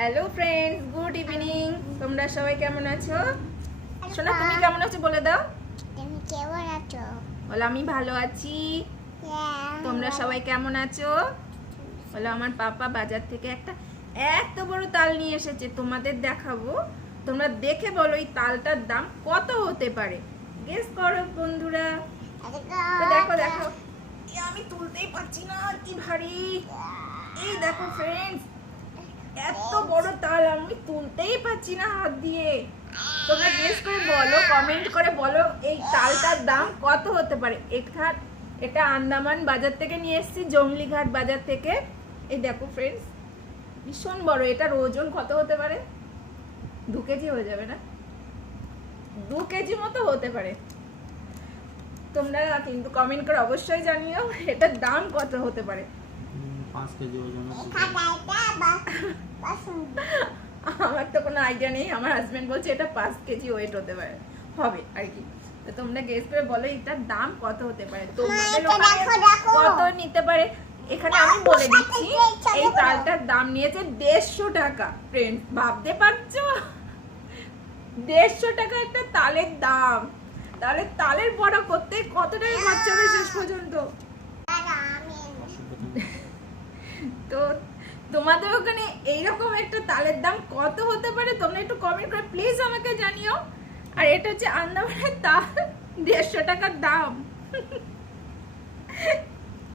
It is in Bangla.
Hello friends, good evening. তোমরা সবাই কেমন আছো? সোনা, তুমি কেমন আছো বলে দাও। তুমি কেমন আছো? বলো আমি ভালো আছি। তোমরা সবাই কেমন আছো? বলো আমার পাপা বাজার থেকে একটা এত বড় তাল নিয়ে এসেছে, তোমাদের দেখাবো। তোমরা দেখে বলো এই তালটার দাম কত হতে পারে। গেস করো বন্ধুরা। তো দেখো দেখো, আমি তুলতেই পারছি না, কি ভারী। এই দেখো ফ্রেন্ডস, এত বড় তাল আমি তুলতেই পারছি না হাত দিয়ে। তোমরা গেস করে বলো, কমেন্ট করে বলো এই তালটার দাম কত হতে পারে। এটা আন্দামান বাজার থেকে নিয়ে এসেছি, জংলিঘাট বাজার থেকে। এই দেখো ফ্রেন্ডস, ভীষণ বড়। এটার ওজন কত হতে পারে? 2 কেজি হয়ে যাবে না? 2 কেজি মতো হতে পারে। তোমরা কিন্তু কমেন্ট করে অবশ্যই জানিও এটার দাম কত হতে পারে। 5 কেজি ওজন আমার তো কোনো আইডিয়া নেই। আমার হাজবেন্ড বলছে এটা 5 কেজি ওয়েট হতে পারে, হবে আর কি। তো তোমরা গেস করে বলো এটার দাম কত হতে পারে, তোমাদের ওখানে কত নিতে পারে। এখানে আমি বলে দিচ্ছি, এই তালটার দাম নিয়েছে 150 টাকা। ফ্রেন্ডস, ভাবতে পারছো? 150 টাকা একটা তালের দাম। তাহলে তালের বড়া করতে কত টাকা খরচা হবে শেষ পর্যন্ত? তো তোমাদের ওখানে এইরকম একটা তালের দাম কত হতে পারে তোমরা একটু কমেন্ট করে প্লিজ আমাকে জানিও। আর এটা হচ্ছে আন্দামানের তাল, 150 টাকার দাম।